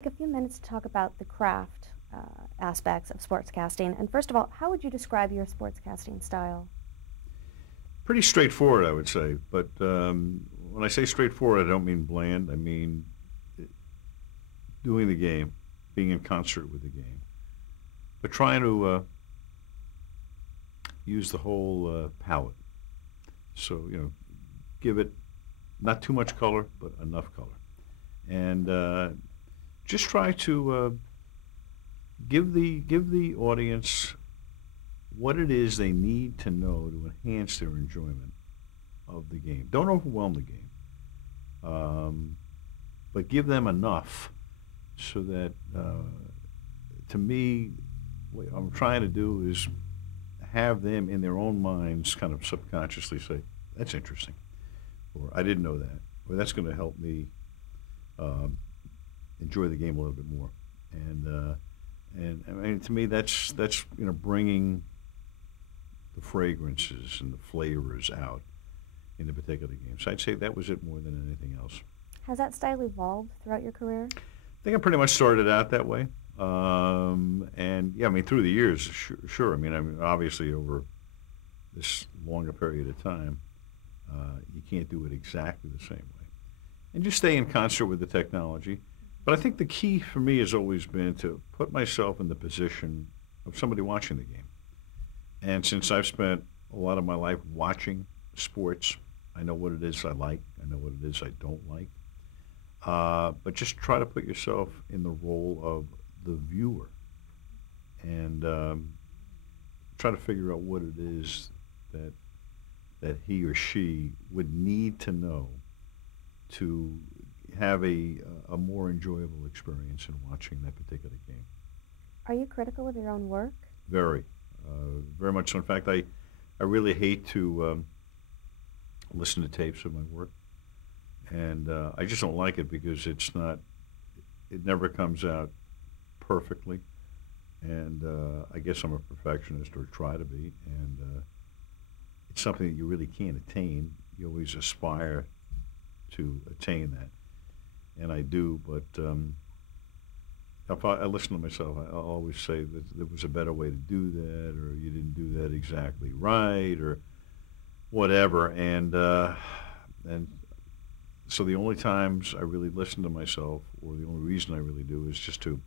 Take a few minutes to talk about the craft aspects of sportscasting. And first of all, how would you describe your sportscasting style? Pretty straightforward, I would say. But when I say straightforward, I don't mean bland. I mean doing the game, being in concert with the game, but trying to use the whole palette. So give it not too much color, but enough color, and just try to give the audience what it is they need to know to enhance their enjoyment of the game. Don't overwhelm the game, but give them enough so that, to me, what I'm trying to do is have them in their own minds kind of subconsciously say, that's interesting, or I didn't know that, or that's going to help me um, enjoy the game a little bit more. And I mean, to me, that's bringing the fragrances and the flavors out in the particular game. So I'd say that was it more than anything else. Has that style evolved throughout your career? I think I pretty much started out that way. And yeah, I mean, through the years, sure. I mean, obviously over this longer period of time, you can't do it exactly the same way. And just stay in concert with the technology. But I think the key for me has always been to put myself in the position of somebody watching the game. And since I've spent a lot of my life watching sports, I know what it is I like. I know what it is I don't like. But just try to put yourself in the role of the viewer and try to figure out what it is that he or she would need to know to have a more enjoyable experience in watching that particular game. Are you critical of your own work? Very, very much so. In fact, I really hate to listen to tapes of my work, and I just don't like it because it never comes out perfectly, and I guess I'm a perfectionist or try to be, and it's something that you really can't attain. You always aspire to attain that, and I do, but if I listen to myself, I'll always say that there was a better way to do that, or you didn't do that exactly right, or whatever, and so the only times I really listen to myself, or the only reason I really do, is just to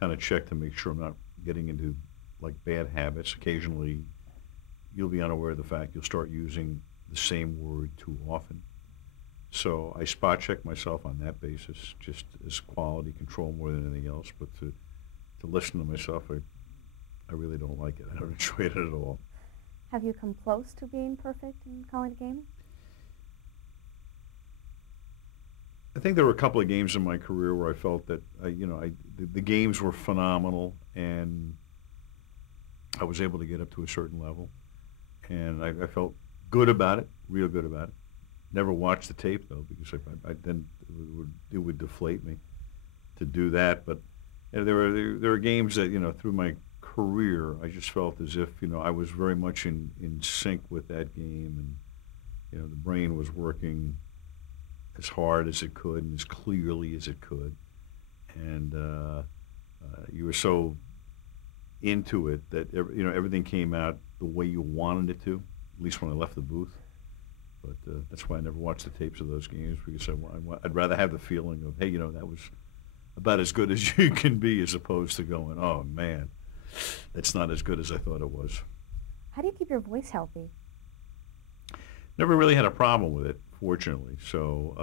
kind of check to make sure I'm not getting into like bad habits. Occasionally, you'll be unaware of the fact you'll start using the same word too often. So I spot check myself on that basis, just as quality control more than anything else. But to listen to myself, I really don't like it. I don't enjoy it at all. Have you come close to being perfect in calling a game? I think there were a couple of games in my career where I felt that the games were phenomenal, and I was able to get up to a certain level, and I felt good about it, real good about it. Never watched the tape though, because I then it would deflate me to do that. But there were games that through my career I just felt as if I was very much in sync with that game, and the brain was working as hard as it could and as clearly as it could, and you were so into it that everything came out the way you wanted it to. At least when I left the booth. But that's why I never watched the tapes of those games, because I'd rather have the feeling of, hey, that was about as good as you can be, as opposed to going, oh man, that's not as good as I thought it was. How do you keep your voice healthy? Never really had a problem with it, fortunately. So,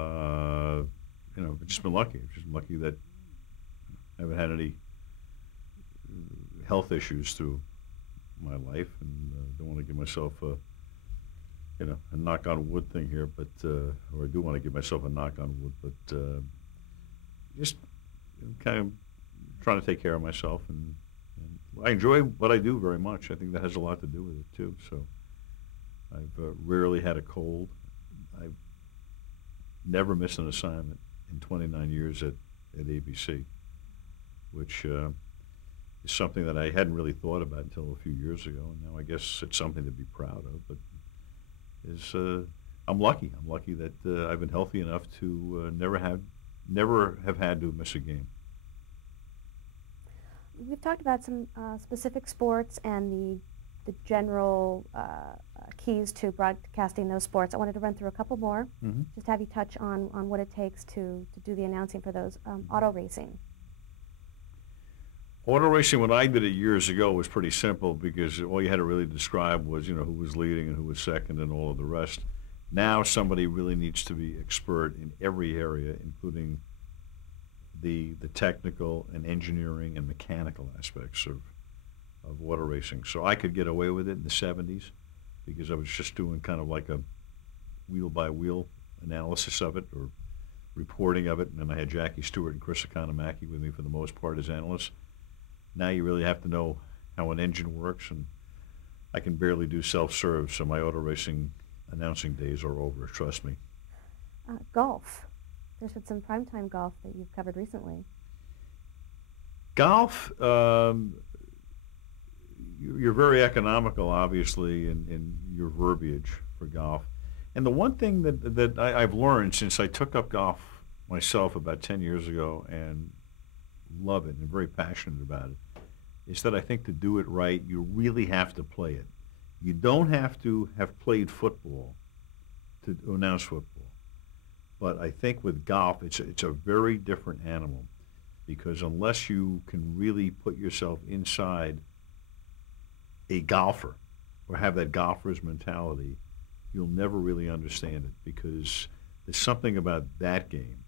I've just been lucky. I've just been lucky that I haven't had any health issues through my life, and don't want to give myself a knock on wood thing here, but or I do want to give myself a knock on wood, but just kind of trying to take care of myself, and I enjoy what I do very much. I think that has a lot to do with it too. So I've rarely had a cold. I've never missed an assignment in 29 years at ABC, which is something that I hadn't really thought about until a few years ago, and now I guess it's something to be proud of. But is I'm lucky. I'm lucky that I've been healthy enough to never have never have had to miss a game. We've talked about some specific sports and the general keys to broadcasting those sports. I wanted to run through a couple more, Hmm. just have you touch on what it takes to do the announcing for those. Auto racing. Auto racing, when I did it years ago, was pretty simple because all you had to really describe was, who was leading and who was second and all of the rest. Now somebody really needs to be expert in every area, including the technical and engineering and mechanical aspects of auto racing. So I could get away with it in the 70s because I was just doing kind of like a wheel-by-wheel analysis of it or reporting of it, and then I had Jackie Stewart and Chris Economaki with me for the most part as analysts. Now you really have to know how an engine works, and I can barely do self-serve, so my auto racing announcing days are over, trust me. Golf. There's been some primetime golf that you've covered recently. Golf, you're very economical, obviously, in your verbiage for golf. And the one thing that I've learned since I took up golf myself about 10 years ago and love it and very passionate about it is that I think to do it right, you really have to play it. You don't have to have played football to announce football. But I think with golf, it's a very different animal because unless you can really put yourself inside a golfer or have that golfer's mentality, you'll never really understand it because there's something about that game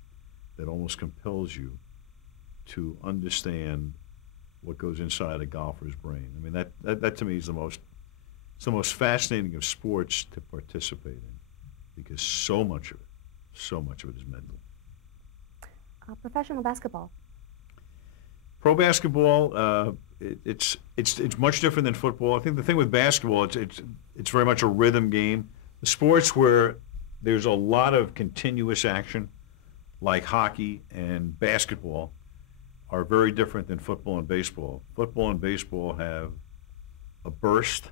that almost compels you to understand what goes inside a golfer's brain. I mean, that to me is it's the most fascinating of sports to participate in because so much of it is mental. Professional basketball. Pro basketball, it's much different than football. I think the thing with basketball, it's very much a rhythm game. The sports where there's a lot of continuous action, like hockey and basketball, are very different than football and baseball. Football and baseball have a burst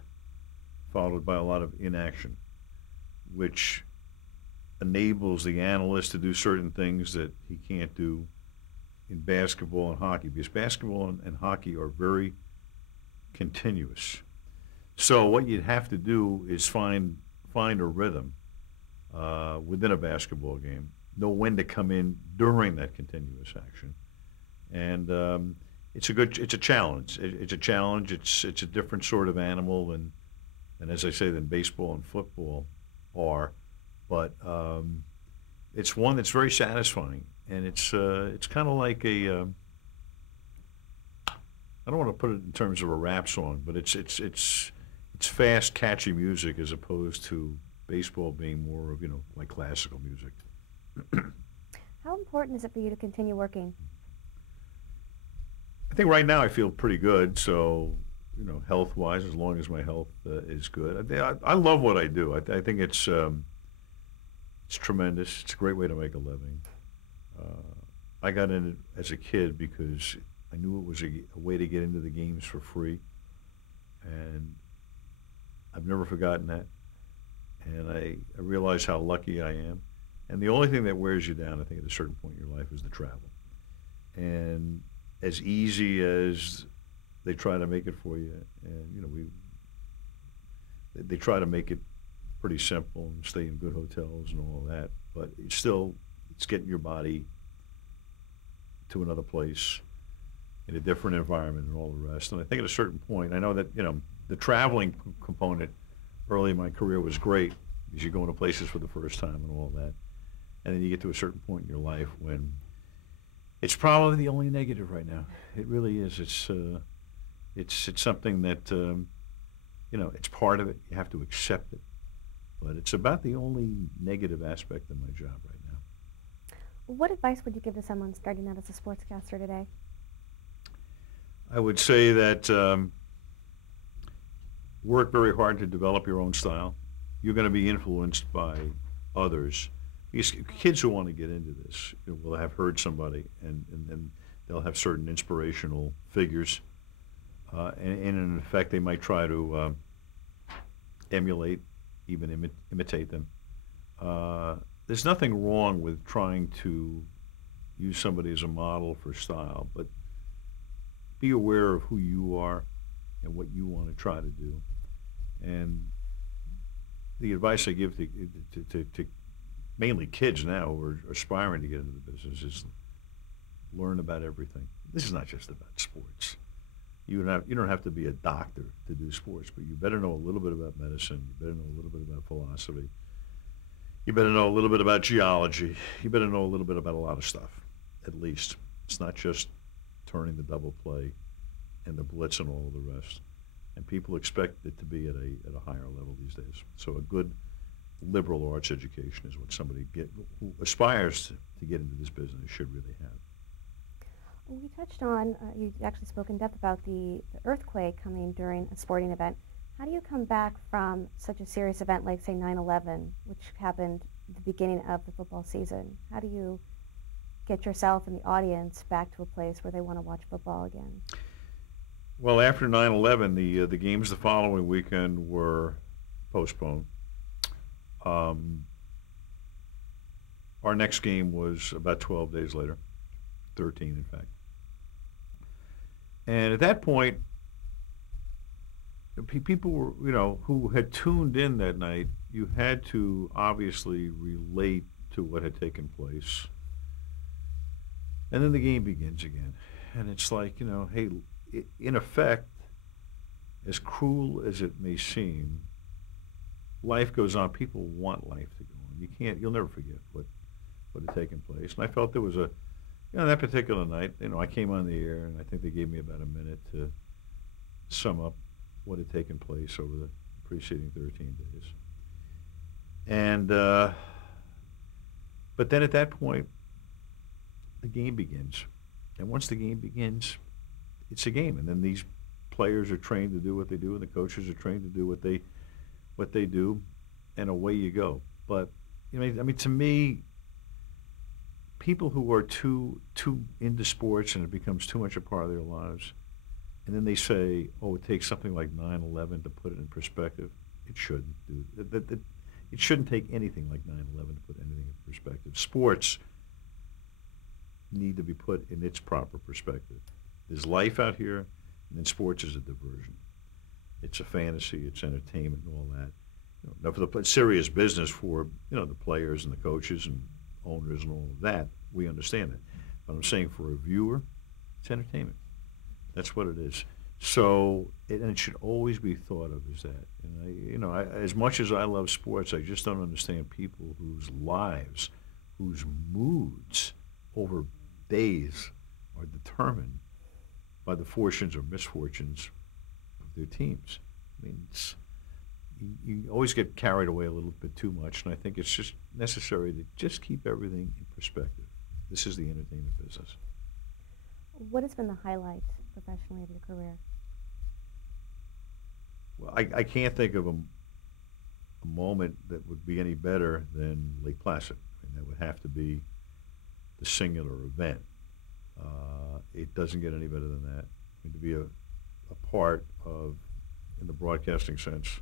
followed by a lot of inaction, which enables the analyst to do certain things that he can't do in basketball and hockey because basketball and hockey are very continuous. So what you'd have to do is find a rhythm within a basketball game, know when to come in during that continuous action, and it's a challenge. It's a challenge. It's a different sort of animal and as I say than baseball and football are. But it's one that's very satisfying, and it's kind of like I don't want to put it in terms of a rap song, but it's fast, catchy music as opposed to baseball being more of like classical music. How important is it for you to continue working? I think right now I feel pretty good, so health-wise, as long as my health is good, I love what I do. I think it's tremendous. It's a great way to make a living. I got in it as a kid because I knew it was a way to get into the games for free, and I've never forgotten that. And I realize how lucky I am. And the only thing that wears you down, I think, at a certain point in your life is the travel. And as easy as they try to make it for you, and they try to make it pretty simple and stay in good hotels and all of that, but it's getting your body to another place in a different environment and all the rest. And I think at a certain point, I know that the traveling component early in my career was great because you're going to places for the first time and all that, and then you get to a certain point in your life when it's probably the only negative right now. It really is. It's something that it's part of it. You have to accept it. But it's about the only negative aspect of my job right now. What advice would you give to someone starting out as a sportscaster today? I would say that work very hard to develop your own style. You're going to be influenced by others. Because kids who want to get into this will have heard somebody, and they'll have certain inspirational figures. And in effect, they might try to emulate, even imitate them. There's nothing wrong with trying to use somebody as a model for style, but be aware of who you are and what you want to try to do. And the advice I give to mainly kids now who are aspiring to get into the business is learn about everything. This is not just about sports. You don't have to be a doctor to do sports, but you better know a little bit about medicine. You better know a little bit about philosophy. You better know a little bit about geology. You better know a little bit about a lot of stuff, at least. It's not just turning the double play and the blitz and all of the rest. And people expect it to be at a higher level these days. So a good liberal arts education is what somebody who aspires to get into this business should really have. We touched on, you actually spoke in depth about the earthquake coming during a sporting event. How do you come back from such a serious event like, say, 9/11, which happened at the beginning of the football season? How do you get yourself and the audience back to a place where they want to watch football again? Well, after 9/11, the games the following weekend were postponed. Our next game was about 12 days later, 13 in fact. And at that point, people were, who had tuned in that night, you had to obviously relate to what had taken place. And then the game begins again. And it's like, hey, in effect, as cruel as it may seem, life goes on. People want life to go on. You'll never forget what had taken place. And I felt there was that particular night, I came on the air, and I think they gave me about a minute to sum up what had taken place over the preceding 13 days. And, but then at that point, the game begins. And once the game begins, it's a game. And then these players are trained to do what they do, and the coaches are trained to do what they do, and away you go. But, to me, people who are too into sports and it becomes too much a part of their lives, and then they say, it takes something like 9/11 to put it in perspective. It shouldn't, dude. It shouldn't take anything like 9/11 to put anything in perspective. Sports need to be put in its proper perspective. There's life out here, and then sports is a diversion. It's a fantasy, it's entertainment and all that. Now for the serious business for the players and the coaches and owners and all of that, we understand it. But I'm saying for a viewer, it's entertainment. That's what it is. So, it should always be thought of as that. And as much as I love sports, I just don't understand people whose lives, whose moods over days are determined by the fortunes or misfortunes of their teams. You always get carried away a little bit too much, and I think it's just necessary to just keep everything in perspective. This is the entertainment business. What has been the highlight professionally of your career? Well, I can't think of a moment that would be any better than Lake Placid. That would have to be the singular event. It doesn't get any better than that. To be a part of, in the broadcasting sense,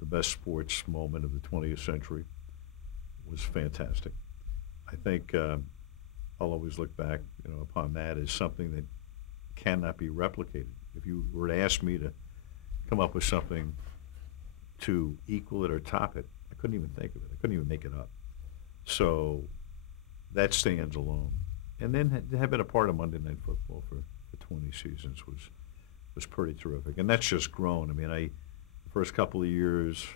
the best sports moment of the 20th century was fantastic. I think I'll always look back, upon that as something that cannot be replicated. If you were to ask me to come up with something to equal it or top it, I couldn't even think of it. I couldn't even make it up. So that stands alone. And then to have been a part of Monday Night Football for 20 seasons was pretty terrific. And that's just grown. The first couple of years,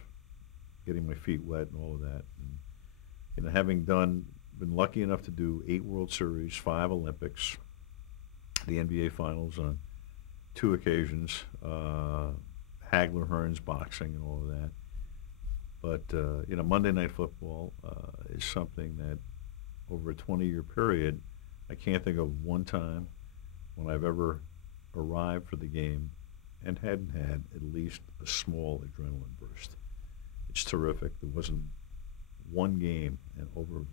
getting my feet wet and all of that, and having been lucky enough to do 8 World Series, 5 Olympics, the NBA Finals on 2 occasions, Hagler Hearns boxing and all of that. But Monday Night Football is something that over a 20-year period, I can't think of one time when I've ever arrived for the game and hadn't had at least a small adrenaline burst. It's terrific. There wasn't one game in over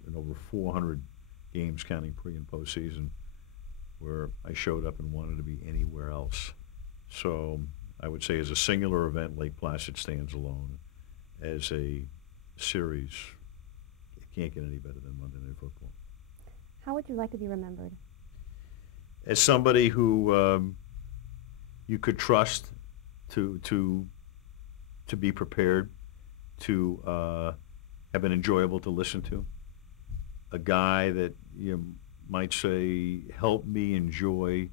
400 games, counting pre and postseason, where I showed up and wanted to be anywhere else. So I would say, as a singular event, Lake Placid stands alone. As a series, it can't get any better than Monday Night Football. How would you like to be remembered? As somebody who you could trust to be prepared, to have been enjoyable to listen to, a guy that you might say helped me enjoy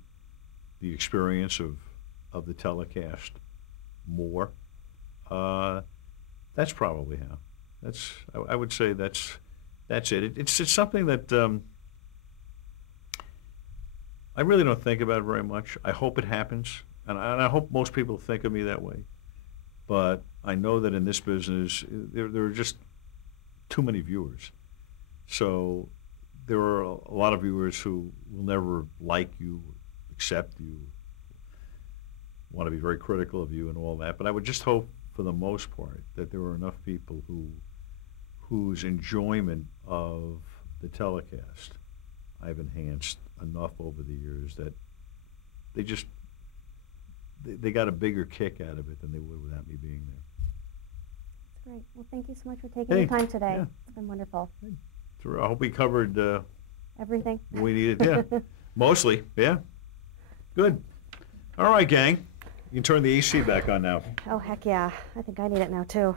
the experience of the telecast more. That's probably how. I would say that's it. It's something that I really don't think about very much. I hope it happens, and I hope most people think of me that way. But I know that in this business, there are just too many viewers. So there are a lot of viewers who will never like you, accept you, want to be very critical of you and all that. But I would just hope, for the most part, that there are enough people whose enjoyment of the telecast I've enhanced enough over the years that they got a bigger kick out of it than they would without me being there. That's great. Well, thank you so much for taking the time today. Yeah. It's been wonderful. So I hope we covered Everything? what we needed. Yeah, mostly. Yeah. Good. All right, gang. You can turn the AC back on now. Oh, heck yeah. I think I need it now, too.